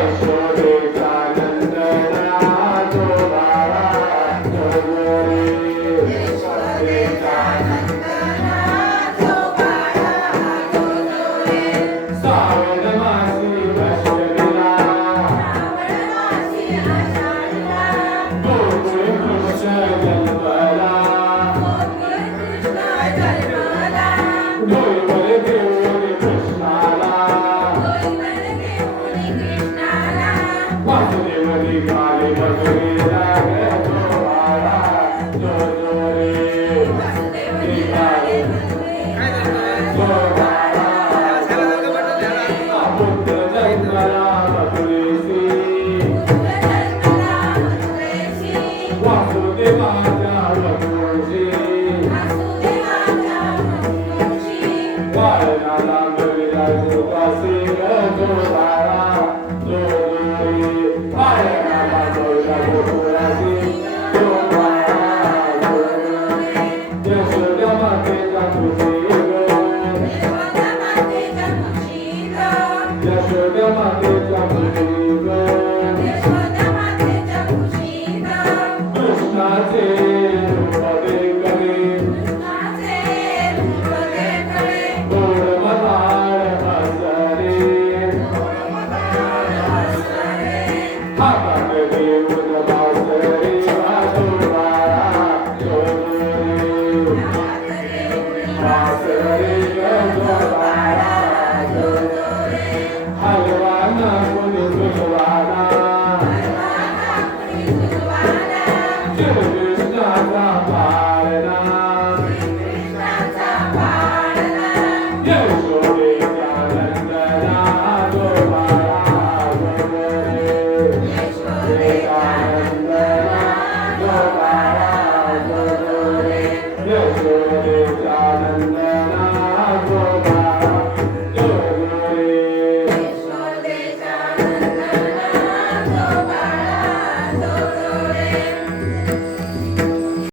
Christ. तूो तूटिआ जेस्डे, जो चू चू जैसले दमाथाँ फो फिसी, वासुति अमाच shrinking उर्भोग órपो circ één, Dalётawan jam का चू खमा ठेस्ब्डा से Me achando é uma